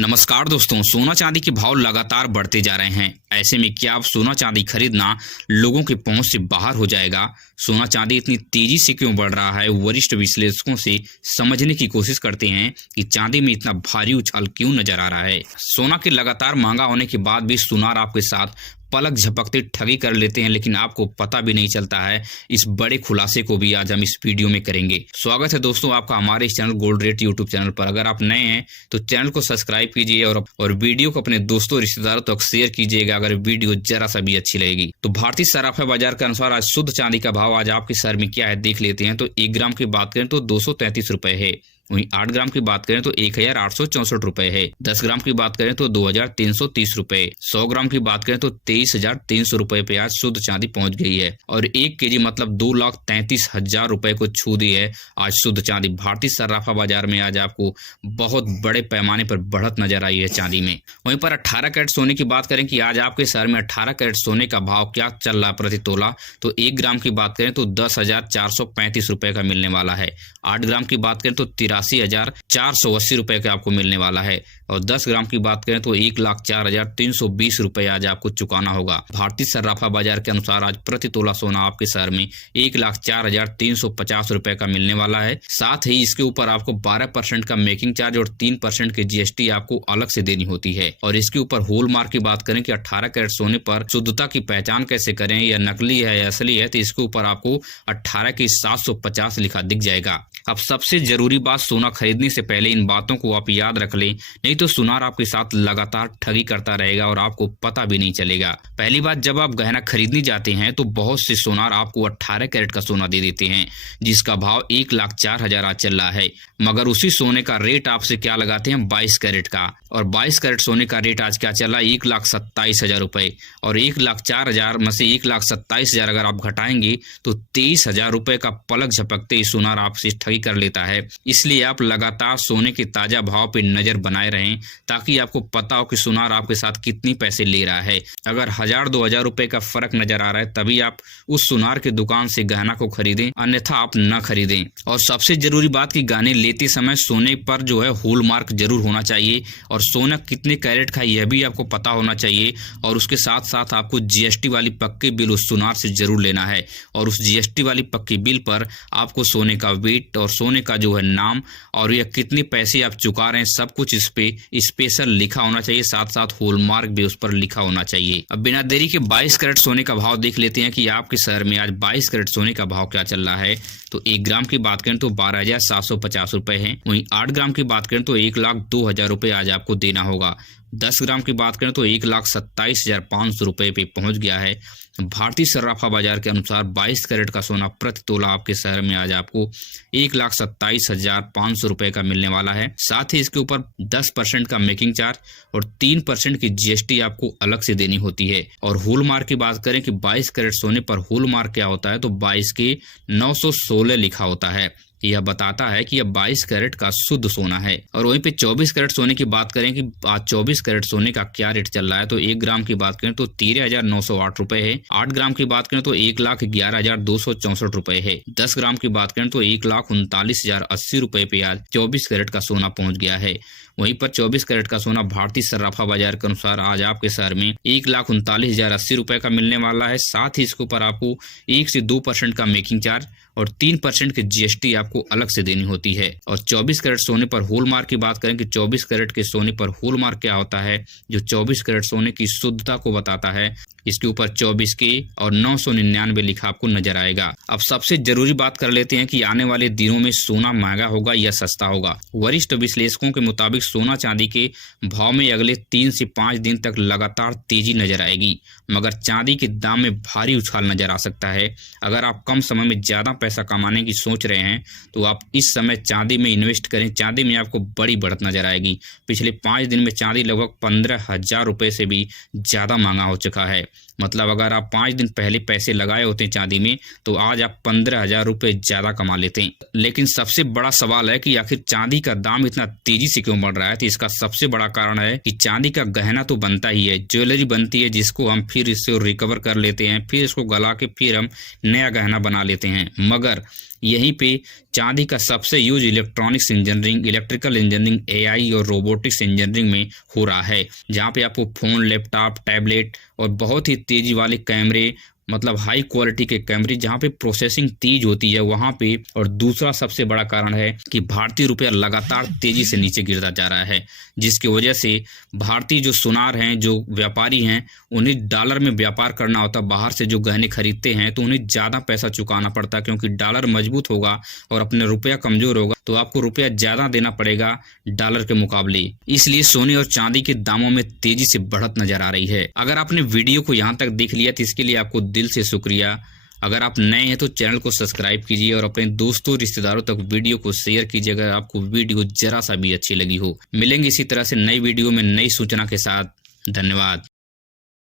नमस्कार दोस्तों, सोना चांदी के भाव लगातार बढ़ते जा रहे हैं। ऐसे में क्या अब सोना चांदी खरीदना लोगों के पहुंच से बाहर हो जाएगा? सोना चांदी इतनी तेजी से क्यों बढ़ रहा है? वरिष्ठ विश्लेषकों से समझने की कोशिश करते हैं कि चांदी में इतना भारी उछाल क्यों नजर आ रहा है। सोना के लगातार महंगा होने के बाद भी सुनार आपके साथ पलक झपकते ठगी कर लेते हैं, लेकिन आपको पता भी नहीं चलता है। इस बड़े खुलासे को भी आज हम इस वीडियो में करेंगे। स्वागत है दोस्तों आपका हमारे इस channel gold rate YouTube channel पर। अगर आप नए हैं तो चैनल को सब्सक्राइब कीजिए और वीडियो को अपने दोस्तों रिश्तेदारों तक शेयर कीजिएगा अगर वीडियो जरा सा भी अच्छी लगेगी। तो भारतीय सराफा बाजार के अनुसार आज शुद्ध चांदी का भाव आज आपके शहर में क्या है देख लेते हैं। तो 1 ग्राम की बात करें तो 233 रुपए है। वहीं 8 ग्राम की बात करें तो 1864 रुपए है। 10 ग्राम की बात करें तो 2330 रुपए। 100 ग्राम की बात करें तो 23,300 रुपए पे आज शुद्ध चांदी पहुंच गई है और 1 केजी मतलब 2,33,000 रुपए को छू दी है आज शुद्ध चांदी। भारतीय सराफा बाजार में आज आपको बहुत बड़े पैमाने पर बढ़त नजर आई है चांदी में। वहीं पर 18 कैरेट सोने की बात करें कि आज आपके शहर में 18 कैरेट सोने का भाव क्या चल रहा है प्रति तोला, तो 1 ग्राम की बात करें तो 10,435 रुपए का मिलने वाला है। 8 ग्राम की बात करें तो 83,480 रुपए का आपको मिलने वाला है और 10 ग्राम की बात करें तो 1,04,320 रुपए आज आपको चुकाना होगा। भारतीय सराफा बाजार के अनुसार आज प्रति तोला सोना आपके शहर में 1,04,350 रुपए का मिलने वाला है। साथ ही इसके ऊपर आपको 12% का मेकिंग चार्ज और 3% की जीएसटी आपको अलग से देनी होती है। और इसके ऊपर होल मार्क की बात करें कि 18 कैरेट सोने पर शुद्धता की पहचान कैसे करें, या नकली है या असली है, तो इसके ऊपर आपको 18 की 750 लिखा दिख जाएगा। अब सबसे जरूरी बात, सोना खरीदने से पहले इन बातों को आप याद रख लें, नहीं तो सुनार आपके साथ लगातार ठगी करता रहेगा और आपको पता भी नहीं चलेगा। पहली बात, जब आप गहना खरीदने जाते हैं तो बहुत से सोनार आपको 18 कैरेट का सोना दे देते हैं जिसका भाव 1,04,000 आज चल रहा है, मगर उसी सोने का रेट आपसे क्या लगाते हैं 22 कैरेट का। और 22 कैरेट सोने का रेट आज क्या चला 1,27,000 रुपए और 1,04,000 में से 1,27,000 अगर आप घटाएंगे तो 23,000 रुपए का पलक झपकते ही सोनार आपसे ठगी कर लेता है। इसलिए आप लगातार सोने के ताजा भाव पे नजर बनाए रहें ताकि आपको पता हो कि सुनार आपके साथ कितनी पैसे ले रहा है। अगर 1,000-2,000 रुपए का फर्क नजर आ रहा है तभी आप उस सुनार के दुकान से गहना को खरीदें, अन्यथा आप न खरीदें। और सबसे जरूरी बात कि गहने लेते समय सोने पर जो है होल मार्क जरूर होना चाहिए और सोना कितने कैरेट का यह भी आपको पता होना चाहिए। और उसके साथ साथ आपको जीएसटी वाली पक्की बिल उस सुनार से जरूर लेना है और उस जीएसटी वाली पक्की बिल पर आपको सोने का वेट और सोने का जो है नाम और यह कितने पैसे आप चुका रहे हैं सब कुछ इस पे स्पेशल लिखा होना चाहिए। साथ साथ होलमार्क भी उस पर लिखा होना चाहिए। अब बिना देरी के 22 कैरेट सोने का भाव देख लेते हैं कि आपके शहर में आज 22 कैरेट सोने का भाव क्या चल रहा है। तो 1 ग्राम की बात करें तो 12,750 रुपए है। वहीं 8 ग्राम की बात करें तो 1,02,000 रुपए आज आपको देना होगा। 10 ग्राम की बात करें तो 1,27,500 रुपए पे पहुंच गया है। भारतीय सराफा बाजार के अनुसार 22 कैरेट का सोना प्रति तोला आपके शहर में आज आपको 1,27,500 रुपए का मिलने वाला है। साथ ही इसके ऊपर 10% का मेकिंग चार्ज और 3% की जीएसटी आपको अलग से देनी होती है। और होल मार्क की बात करें कि 22 कैरेट सोने पर होल मार्क क्या होता है, तो 22 के 916 लिखा होता है। यह बताता है कि यह 22 कैरेट का शुद्ध सोना है। और वहीं पे 24 कैरेट सोने की बात करें कि आज 24 कैरेट सोने का क्या रेट चल रहा है, तो 1 ग्राम की बात करें तो 13,908 रुपए है। 8 ग्राम की बात करें तो 1,11,264 रुपए है। 10 ग्राम की बात करें तो 1,39,080 रुपए पे आज 24 कैरेट का सोना पहुंच गया है। वहीं पर 24 कैरेट का सोना भारतीय सराफा बाजार के अनुसार आज आपके शहर में 1,39,080 रुपए का मिलने वाला है। साथ ही इसके ऊपर आपको 1 से 2% का मेकिंग चार्ज और 3% की जीएसटी आपको अलग से देनी होती है। और 24 कैरेट सोने पर होल मार्क की बात करें कि 24 कैरेट के सोने पर होल मार्क क्या होता है, जो 24 कैरेट सोने की शुद्धता को बताता है। इसके ऊपर 24 के और 999 लिखा आपको नजर आएगा। अब सबसे जरूरी बात कर लेते हैं कि आने वाले दिनों में सोना महंगा होगा या सस्ता होगा। वरिष्ठ विश्लेषकों के मुताबिक सोना चांदी के भाव में अगले 3 से 5 दिन तक लगातार तेजी नजर आएगी, मगर चांदी के दाम में भारी उछाल नजर आ सकता है। अगर आप कम समय में ज्यादा पैसा कमाने की सोच रहे हैं तो आप इस समय चांदी में इन्वेस्ट करें। चांदी में आपको बड़ी बढ़त नजर आएगी। पिछले 5 दिन में चांदी लगभग 15,000 रुपए से भी ज्यादा महंगा हो चुका है। मतलब अगर आप 5 दिन पहले पैसे लगाए होते हैं चांदी में तो आज आप 15,000 रुपए ज्यादा कमा लेते हैं। लेकिन सबसे बड़ा सवाल है कि आखिर चांदी का दाम इतना तेजी से क्यों बढ़ रहा है। तो इसका सबसे बड़ा कारण है कि चांदी का गहना तो बनता ही है, ज्वेलरी बनती है जिसको हम फिर इससे रिकवर कर लेते हैं, फिर इसको गला के फिर हम नया गहना बना लेते हैं। मगर यहीं पे चांदी का सबसे use electronics engineering, electrical engineering, AI और रोबोटिक्स इंजीनियरिंग में हो रहा है, जहाँ पे आपको फोन, लैपटॉप, टैबलेट और बहुत ही तेजी वाले कैमरे, मतलब हाई क्वालिटी के कैमरे जहाँ पे प्रोसेसिंग तेज होती है वहाँ पे। और दूसरा सबसे बड़ा कारण है कि भारतीय रुपया लगातार तेजी से नीचे गिरता जा रहा है, जिसकी वजह से भारतीय जो सुनार हैं, जो व्यापारी हैं, उन्हें डॉलर में व्यापार करना होता। बाहर से जो गहने खरीदते हैं तो उन्हें ज़्यादा पैसा चुकाना पड़ता, क्योंकि डॉलर मजबूत होगा और अपने रुपया कमजोर होगा तो आपको रुपया ज़्यादा देना पड़ेगा डॉलर के मुकाबले। इसलिए सोने और चांदी के दामों में तेजी से बढ़त नजर आ रही है। अगर आपने वीडियो को यहाँ तक देख लिया तो इसके लिए आपको दिल से शुक्रिया। अगर आप नए हैं तो चैनल को सब्सक्राइब कीजिए और अपने दोस्तों रिश्तेदारों तक वीडियो को शेयर कीजिए अगर आपको वीडियो जरा सा भी अच्छी लगी हो। मिलेंगे इसी तरह से नई वीडियो में नई सूचना के साथ। धन्यवाद।